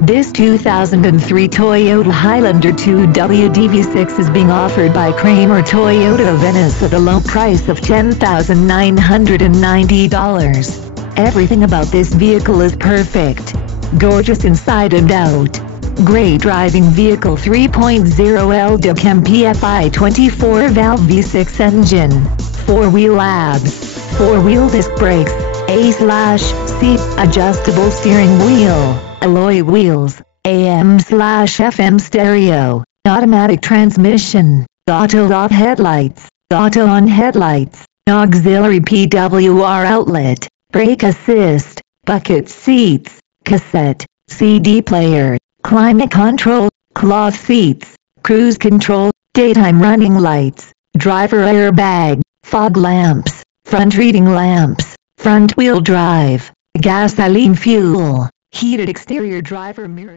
This 2003 Toyota Highlander 2W DV6 is being offered by Kramer Toyota of Venice at a low price of $10,990. Everything about this vehicle is perfect. Gorgeous inside and out. Great driving vehicle. 3.0 LDCAM PFI 24-valve V6 engine. 4-wheel ABS. 4-wheel disc brakes. A/C adjustable steering wheel. Alloy wheels, AM/FM stereo, automatic transmission, auto-off headlights, auto-on headlights, auxiliary PWR outlet, brake assist, bucket seats, cassette, CD player, climate control, cloth seats, cruise control, daytime running lights, driver airbag, fog lamps, front reading lamps, front wheel drive, gasoline fuel. Heated exterior driver mirror.